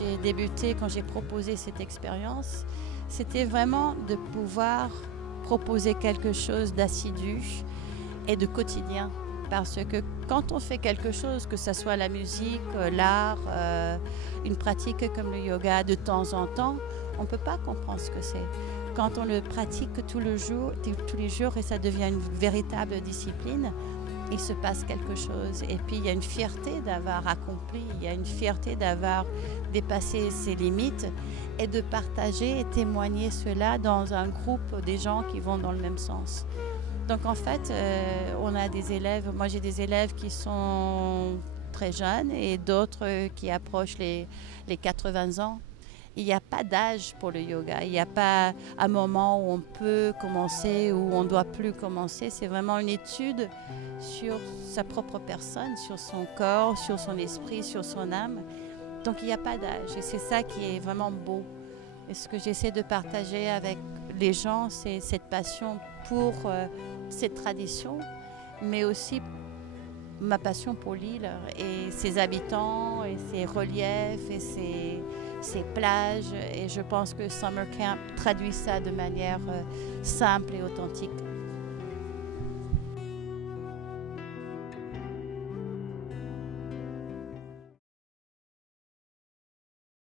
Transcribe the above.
j'ai débuté, quand j'ai proposé cette expérience, c'était vraiment de pouvoir proposer quelque chose d'assidu et de quotidien. Parce que quand on fait quelque chose, que ce soit la musique, l'art, une pratique comme le yoga de temps en temps, on ne peut pas comprendre ce que c'est. Quand on le pratique tous les jours et ça devient une véritable discipline, il se passe quelque chose. Et puis il y a une fierté d'avoir accompli, il y a une fierté d'avoir dépassé ses limites et de partager et témoigner cela dans un groupe des gens qui vont dans le même sens. Donc en fait, on a des élèves, moi j'ai des élèves qui sont très jeunes et d'autres qui approchent les 80 ans. Il n'y a pas d'âge pour le yoga, il n'y a pas un moment où on peut commencer ou on ne doit plus commencer. C'est vraiment une étude sur sa propre personne, sur son corps, sur son esprit, sur son âme. Donc il n'y a pas d'âge et c'est ça qui est vraiment beau. Et ce que j'essaie de partager avec les gens, c'est cette passion pour cette tradition, mais aussi ma passion pour l'île et ses habitants et ses reliefs et ses plages. Et je pense que Summer Camp traduit ça de manière simple et authentique.